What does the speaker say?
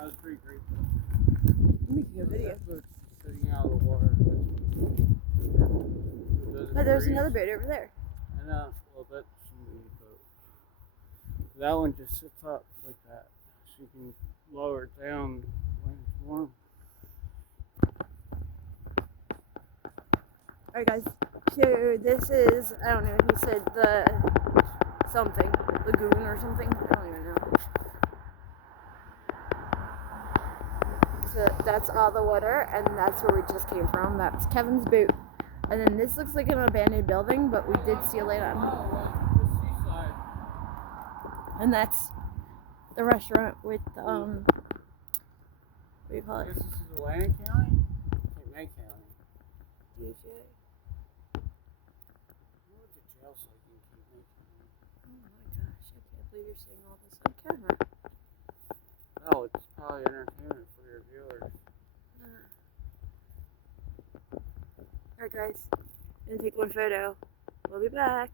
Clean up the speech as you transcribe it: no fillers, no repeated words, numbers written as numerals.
That was pretty great. I'm making a video. Boat's sitting out of the water. But there's another boat over there. I know. Well, that's somebody's boat. That one just sits up like that, so you can lower it down when it's warm. Alright guys, so this is, I don't know, he said the something, lagoon or something, I don't even know. So that's all the water, and that's where we just came from. That's Kevin's boat. And then this looks like an abandoned building, but we did see a light on. The seaside. And that's the restaurant with, what do you call I it? guess this is Atlantic County? Cape May County. DHA. What the jail's like in Cape May County? Oh my gosh, I can't believe you're seeing all this on camera. Well, it's probably entertainment for your viewers. Alright guys, I'm gonna take one photo. We'll be back.